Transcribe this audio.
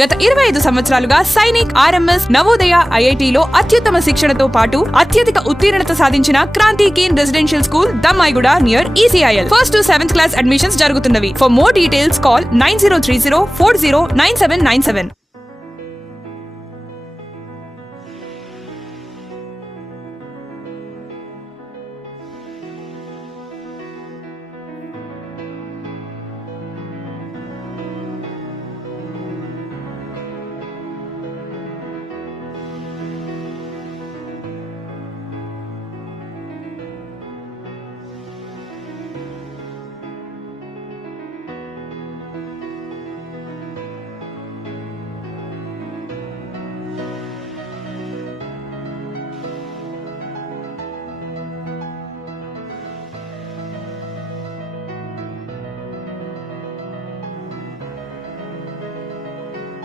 గత 25 సంవత్సరాలుగా సైనిక్, ఆర్ఎంఎస్, నవోదయ, ఐఐటిలో అత్యుత్తమ శిక్షణతో పాటు అత్యధిక ఉత్తీర్ణత సాధించిన Kranti keen residential school Dammaiguda near ECIL. 1st to 7th class admissions జరుగుతున్నవి. For more details call 9030409797.